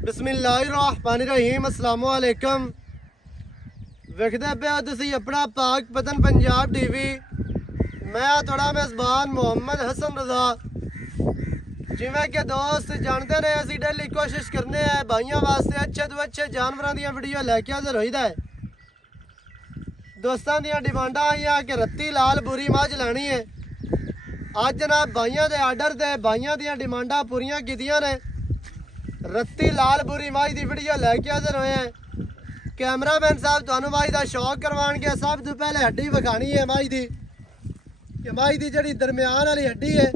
बिस्मिल्लाहिर्रहमानिर्रहीम अस्सलाम वालेकुम। वेखदे पे तुसी अपना पाक पतन पंजाब टीवी। मैं थोड़ा मेज़बान मोहम्मद हसन रज़ा। जिवें कि दोस्त जानते ने असीं डेली कोशिश करने हैं भाइयों वास्ते अच्छे तो अच्छे जानवरों दी वीडियो लैके हाज़र होईदा है। दोस्तां दी डिमांडां आईयां कि रत्ती लाल बुरी मझ लैनी है। अज जनाब भाइयों के आर्डर ते भाइयों दी डिमांडां पूरियां कीतियां ने। रत्ती लाल बुरी माई की वीडियो लैके हाज़र होए हैं। कैमरामैन साहब तुहानू माई का शौक करवाएंगे। सब तो पहले हड्डी विखानी है माई की। माई की जी दरम्यान वाली हड्डी है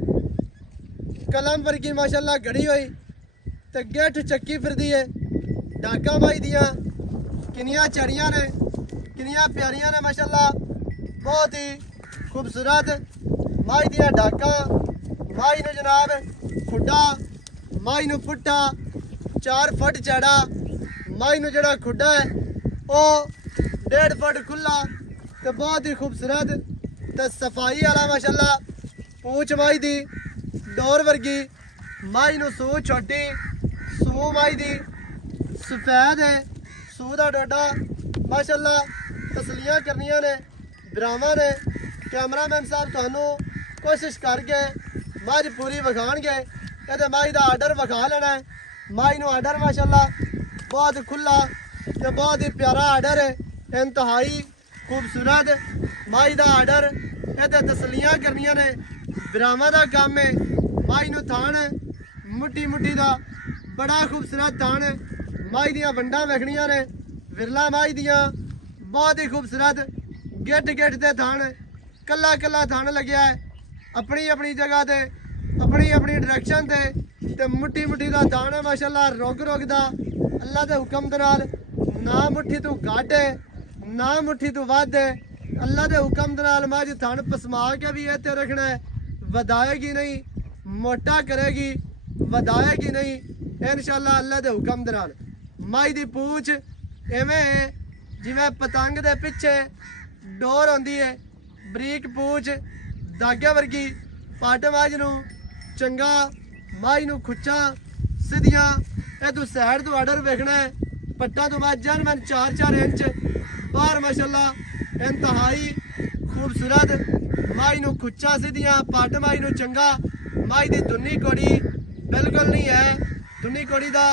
कलम वर्गी माशाल्लाह गड़ी हुई तो गिठ चक्की फिरदी है। डाका माई दियाँ किनिया चढ़िया ने किनिया प्यारियां ने माशाल्लाह बहुत ही खूबसूरत माई दियाँ डाका। माई ने जनाब खुड्डा माई नू पुट्ठा 4 फुट चौड़ा माई नू जड़ा खुड्डा है वह 1.5 फुट खुला तो बहुत ही खूबसूरत तो सफाई वाला माशाल्लाह। पूछ माई दी डोर वर्गी माई नू सूह छोटी सूह माई दी सफेद है सूह का डोडा माशाल्लाह। तसलियां करनिया ने ब्राह्मण ने कैमरामैन साहब तुहानू कोशिश करके मझ पूरी विखाणगे। ये माई का आर्डर विखा लेना है। माई नू आर्डर माशाल्लाह बहुत खुला तो बहुत ही प्यारा आर्डर है। इंतहाई खूबसूरत माई का आर्डर। ये तसलियां करनिया ने ब्राह्मण का काम है। माई नू थान मुट्ठी मुट्ठी का बड़ा खूबसूरत थान है। माई दियाँ वंडा वेखनिया ने विरला माई दियाँ बहुत ही खूबसूरत गिट गिट के थान कला कला थान लग्या है अपनी अपनी जगह ते अपनी अपनी डायरेक्शन ते मुट्ठी मुट्ठी का थान है माशाल्लाह। रुक रुकदा अल्लाह के हुक्म दे नाल ना मुट्ठी तू घट है ना मुट्ठी तू वध है। अल्लाह के हुक्म दे नाल मझ थान पसमा के भी इत्थे रखना है। वधाएगी नहीं मोटा करेगी वधाएगी नहीं इंशाल्लाह अल्लाह के हुक्म दे नाल। माई दी पूछ इवें जिवें पतंग दे पिछे डोर होंदी है बरीक पूछ धागे वर्गी। पट मझ नू चंगा माई नू खुच्चा सीधियां ये तू सैड तो आर्डर वेखना है। पट्टा तो बाद जनमन 4-4 इंच बाहर माशाल्लाह इंतहाई खूबसूरत माई नू खुच्चा सीधियां पट माई नू चंगा। माई दी दुन्नी कोड़ी बिल्कुल नहीं है दुन्नी कोड़ी का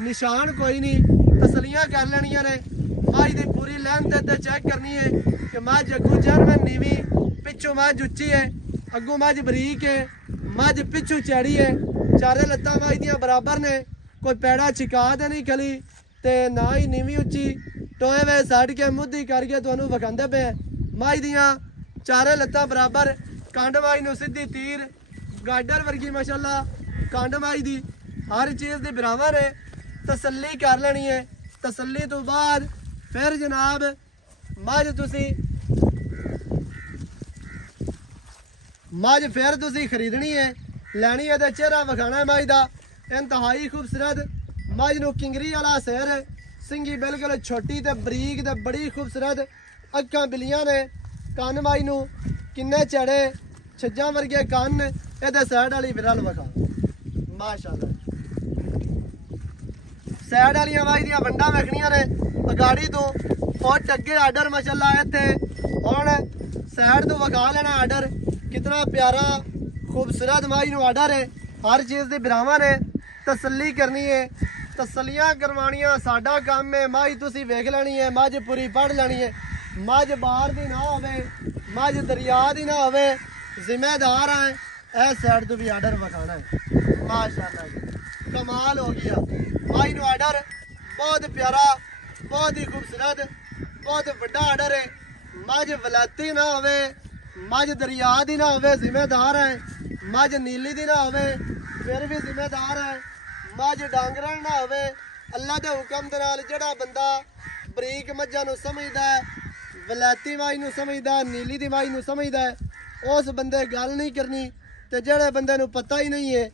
निशान कोई नहीं। तसलियां कर लेनिया ने माई दी पूरी लेंथ ते चेक करनी है कि मझ अगू जनमन नीवी पिछू मझ उच्ची है अगू मझ बरीक है मझ पिछू चैड़ी है। चारे लत्तां माई दियां बराबर ने कोई पैड़ा छिका तो नहीं खली ते ना ही नीवी उच्ची टोए वे सट के मुद्दी करके तुहानू विखांदे पे। माई दियां चारे लत्तां बराबर कंड माई नू सीधी तीर गाडर वर्गी माशाल्लाह कंड माई दी हर चीज़ की बराबर है। तसल्ली कर लेनी है। तसल्ली तो बाद फिर जनाब मझ तुसी मझ फिर तुसी खरीदनी है लैनी है तो चेहरा विखाना है माई का इंतहाई खूबसूरत। मझ नू किंगरी वाला सिर सिंगी बिल्कुल छोटी तो बरीक तो बड़ी खूबसूरत अक्खां बिलियां ने कन माई नू किन्ने चढ़े छज्जा वर्गे कन ये सैड वाली विरल विखा माशाल्लाह। सैड वाली माई दियां वंडा वेखनियां ने अगाड़ी तो फुट अगे आर्डर माशाल्लाह। इत्थे हुण सैड तो विखा लेना आर्डर कितना प्यारा खूबसूरत माई नू आर्डर है। हर चीज़ की ब्राह्मण ने तसल्ली करनी है तसलियां करवानियां साडा काम है। माई तुसी वेख लेनी है मझ पूरी पढ़ लेनी है। मझ बाहर की ना होवे मझ दरिया की ना होवे जिम्मेदार है इस साइड तो भी आर्डर विखाना है माशाल्लाह जी कमाल हो गया। माई नू आर्डर बहुत प्यारा बहुत ही खूबसूरत बहुत बड़ा आर्डर है। मझ वलैती ना होवे मझ दरिया की ना होवे जिम्मेदार है। मझ नीली की ना होवे फिर भी जिम्मेदार है। मझ डांगरन ना होवे अल्लाह के हुक्म दे नाल जिहड़ा बंदा बरीक मझां नू समझदा है वलैती माई नू समझदा नीली दी माई नू समझदा है उस बंदे गल नहीं करनी ते जिहड़े बंदे नू पता ही नहीं है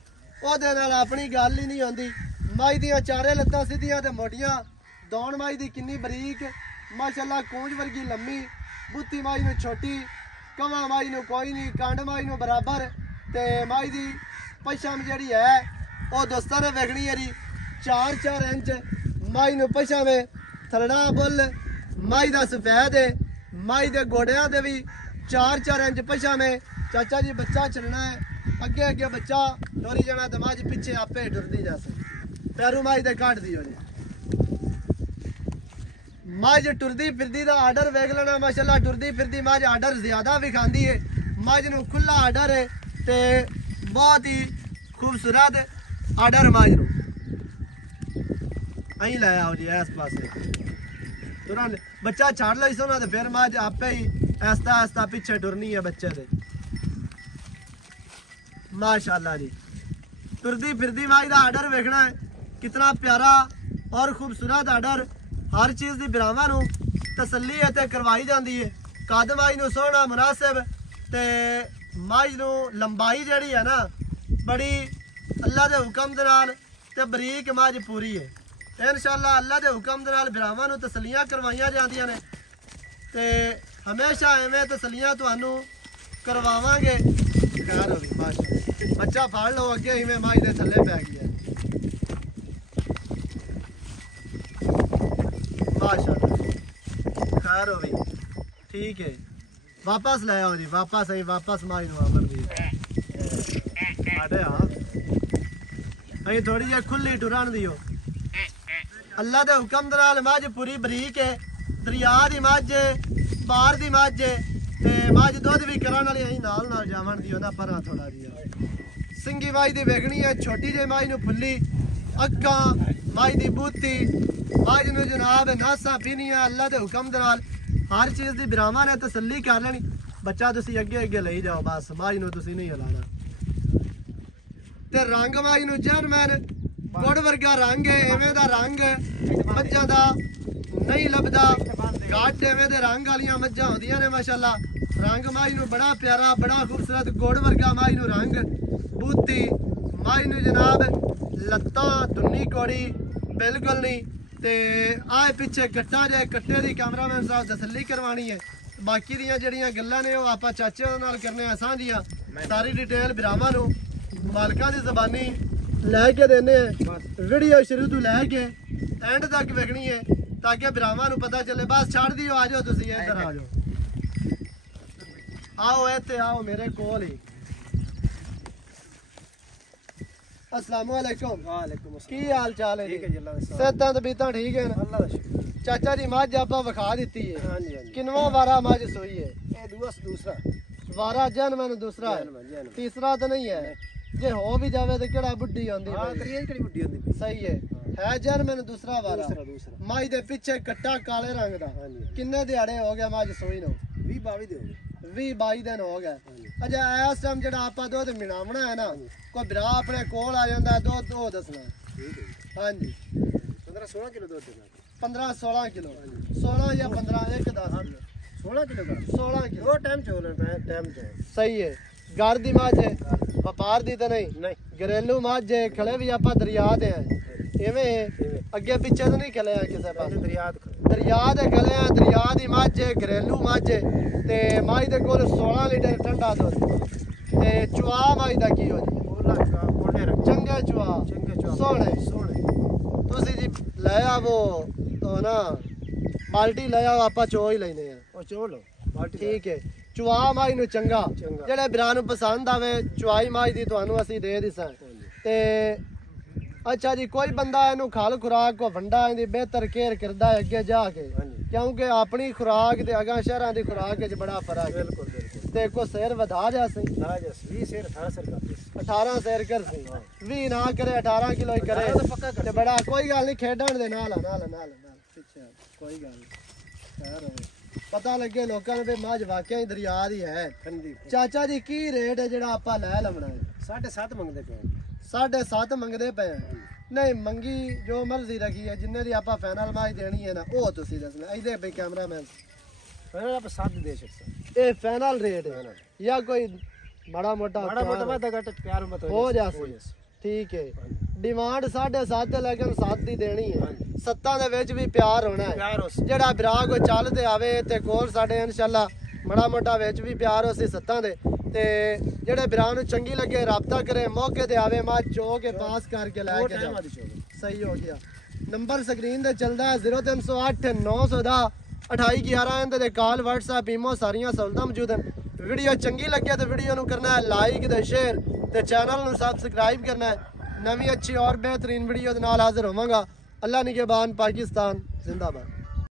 ओहदे नाल अपनी गल ही नहीं आउंदी। माई दियां चारे लत्तां सीधियां ते मोटियां दौड़ माई दी किन्नी बरीक माशाल्लाह कूंज वर्गी लम्मी बुत्ती माई नू छोटी कवा माई नू कोई नहीं कंड माई नू बराबर ते माई दी पछम जी है वह दोस्तों ने वेखनी है जी 4-4 इंच माई नूं पछा वे थलड़ा बुल माई दा सफेद है माई दे गोड़ियां दे भी 4-4 इंच पछा में चाचा जी बच्चा चलना है अगे अगे बच्चा डोरी जाना तो मज पिछे आपे टुरदी जासे पैरों माई दे काट दियो जी मज टुरदी फिरदी दा आर्डर वेख लेना माशाल्लाह टुरदी फिरदी मज आर्डर ज्यादा भी खांदी है मज नूं खुला आर्डर है ते बहुत ही खूबसूरत आर्डर मज नूं अहीं लै आओ जी इस पासे तुरंत बच्चा छड़ लो सोना तो फिर मज आपे ही ऐसा ऐसा पीछे टुरनी है बच्चे दे माशाल्लाह जी टुरदी फिरदी मज दा आर्डर वेखना है कितना प्यारा और खूबसूरत आर्डर हर चीज़ की बिरावां नूं तसल्ली ते करवाई जाती है कद मज नूं सोहना मुनासिब ते मज नूं लंबाई जिहड़ी है ना बड़ी अल्लाह के हुक्म दे नाल ते बरीक मज पूरी है इंशाअल्लाह अल्लाह के हुक्म दे नाल बिरावां नूं तसल्लियां करवाईयां जांदियां ने ते हमेशा एवें तसल्लियां तुहानूं करवावांगे खैर होगी माशाअल्लाह बच्चा फड़ लो अगे इवें मज दे थल्ले पै गया माशाअल्लाह खैर हो गई ठीक है वापस ले आओ जी वापस आई वापस माई नु अमर दी आडे हां अई थोड़ी जी खुली टुरन दियो अल्लाह दे हुक्म दे नाल मज पूरी बरीक है दरिया दी मज बाहर दी मज ते मज दुध भी करन वाली अई नाल जावन दियो ना परा थोड़ा जी सिंगी माई दी वेखनी है छोटी जे माई नु फुल्ली अक्कां माई दी बूती मज नूं जनाब नासा पीनिया अल्लाह के हुक्म दे नाल हर चीज़ की बिरावां ने तसल्ली कर लेनी बच्चा तुसीं अगे अगे लई जाओ बस मज नूं तुसीं नहीं हिलाना ते रंग मज नूं जर्मन गुड़ वर्गा रंग है इवें दा रंग मज्जां दा नहीं लभदा घट इवें दे रंग वालियां मज्जां होंदियां ने माशाअल्लाह रंग मज नूं बड़ा प्यारा बड़ा खूबसूरत गुड़ वर्गा मज नूं रंग बूती मज नूं जनाब लत्तां तुन्नी कौड़ी बिल्कुल नहीं ते आए पिछे कट्टा जाए कट्टे की कैमरामैन साहब तसल्ली करवानी है बाकी दियां जड़ियां गल्लां ने वो आपां चाचे नाल करने आ सांझियां सारी डिटेल बिरावां नूं मालकां दी ज़बानी लैके देने वीडियो शुरू तो लैके एंड तक वेखनी है ताकि बिरावां नूं पता चले बस छड़ दियो आ जाओ तुसीं इधर आ जाओ आओ इत्थे आओ मेरे कोल ही अस्सलाम वालेकुम वालेकुम की हाल चाल है ठीक है जी अल्लाह का सेहतां तबीयतां ठीक है ना अल्लाह का शुक्र चाचा जी मज आपा विखा दी है हां जी हां जी किनवा वारा मज सोई है ये दूसरा वारा जन्मन दूसरा है तीसरा तो नहीं है जे हो भी जावे तो केड़ा बुड्ढी आंदी हां करिए केड़ी बुड्ढी आंदी सही है जन्मन दूसरा वारा दूसरा मज दे पीछे कट्टा काले रंग दा हां जी किन्ने दिहाड़े हो गया मज सोई नो 20-22 दिन 20-22 दिन हो गए अच्छा इस टाइम जेड़ा आपा दुध मिलावना है ना कोई बिरा अपने कोल आ जांदा दुध दो दसना ठीक है हां जी 15-16 किलो दूध देना 15-16 किलो 16 या 15 एक 10 16 किलो का 16 किलो दो टाइम चोल टाइम चो सही है घर दी मज है व्यापार दी तो नहीं घरेलू मज है खड़े भी आप दरिया दे हैं इवें अगे पिछे तो नहीं खले किसी पास दरिया दे खले हैं दरिया दी मज है घरेलू मज है ते मज दे कोल 16 लीटर ठंडा दुध ते चुआ मज दा की हो जी चंगे चुआ सोने तुसी जी ले आवो तो ना बाल्टी ले आओ आप चो ही लेने हैं चो लो ठीक है चुआ मज नूं चंगा जेड़े बिरां नूं पसंद आवे चुआई मज दी तुहानूं असीं दे दिसां ते अच्छा जी कोई बंदा इनू खल खुराक को वंडा इहदी बेहतर केयर करदा है अगे जाके क्योंकि अपनी खुराक ते अगां शहरां दी खुराक च बड़ा फर्क है बिल्कुल ते को शेर वधा जासी 20 शेर 18 शेर कर 18 शेर कर सी 20 ना करे 18 किलो ही करे ते बड़ा कोई गल नहीं खेडण दे नाल पीछे कोई गल नहीं खैर होवे पता लगे लोकां नूं ते मज वाकई दरिया दी है ठंडी चाचा जी की रेट है जेड़ा आपां लै लवणा है 7.5 मंगदे पे 7.5 मंगदे पे नहीं मंगी जो मर्जी रखी है जिन्ने दी आपां फाइनल मज देनी है ना वो तुसीं दसना इधर पे कैमरामैन फाइनल आप 7 दे सकते ए फाइनल रेट है या कोई बड़ा मोटा वादा घट प्यार मत हो जासी ठीक है डिमांड 7.5 लेकिन 7 दी देनी है 7 दे विच भी प्यार होना है जेड़ा बिरा कोई चल ते आवे ते कोल साडे इंशाअल्लाह बड़ा मोटा विच भी प्यार हो सी 7 दे ते जेड़े बिरा नूं चंगी लगे राबता करे मौके ते आवे मां चो के पास करके लै के सही हो गया। नंबर स्क्रीन ते चलता है 0308 900 दा 2811 दे कॉल WhatsApp ईमो सारियां सहूलतां मौजूद हैं। वीडियो चंगी लगे तो वीडियो नू करना है लाइक ते शेयर ते चैनल नू सब्सक्राइब करना है। नवी अच्छी और बेहतरीन वीडियो दे नाल हाजिर होवांगा। अल्लाह निगहबान, पाकिस्तान जिंदाबाद।